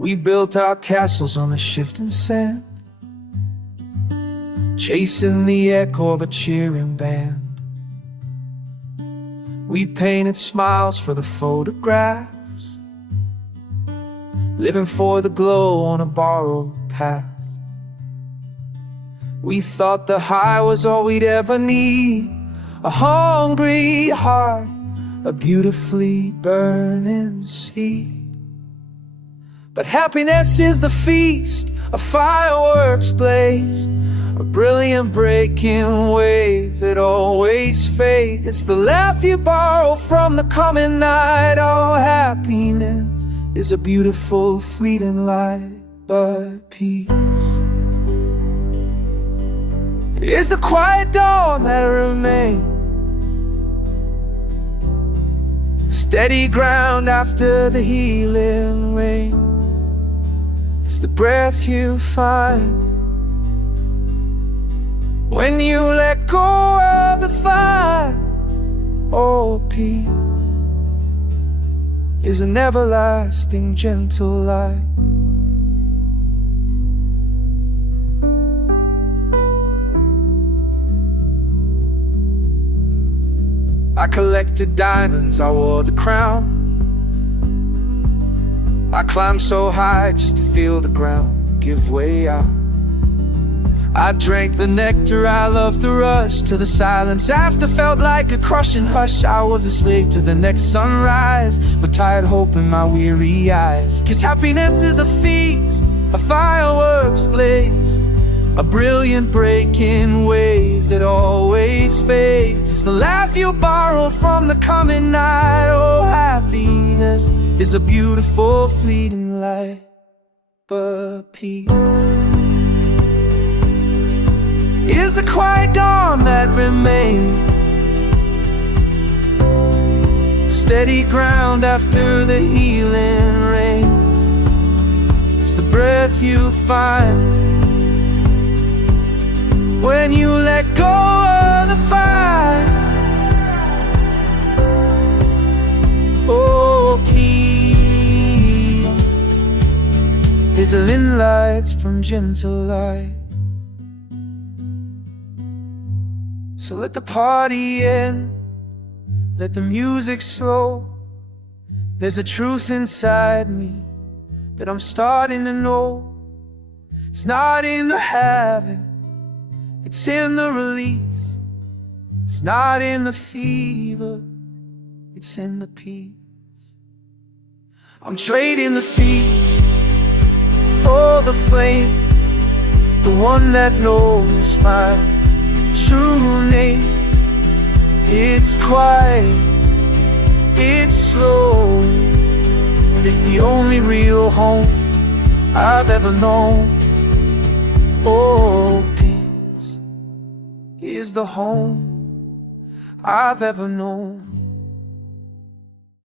We built our castles on the shifting sand, chasing the echo of a cheering band. We painted smiles for the photographs, living for the glow on a borrowed path. We thought the high was all we'd ever need, a hungry heart, a beautifully burning seed. But happiness is the feast, a fireworks blaze, a brilliant breaking wave that always fades. It's the laugh you borrow from the coming night. Oh, happiness is a beautiful fleeting light, but peace is the quiet dawn that remains, steady ground after the healing rain. It's the breath you find when you let go of the fire. Oh, peace is an everlasting gentle light. I collected diamonds, I wore the crown. I climbed so high just to feel the ground give way out. I drank the nectar, I loved the rush, till the silence after felt like a crushing hush. I was a slave to the next sunrise, with tired hope in my weary eyes. 'Cause happiness is a feast, a fireworks blaze, a brilliant breaking wave that always fades. It's the laugh you borrow from the coming night. Oh, happiness is a beautiful fleeting light, but peace is the quiet dawn that remains, steady ground after the healing rain. It's the breath you find when you let go of the fire. Oh, peace is a lit lights from gentle light. So let the party end, let the music slow. There's a truth inside me that I'm starting to know. It's not in the having, it's in the release. It's not in the fever, it's in the peace. I'm trading the feast for the flame, the one that knows my true name. It's quiet, it's slow, but it's the only real home I've ever known. Oh, peace is the home I've ever known.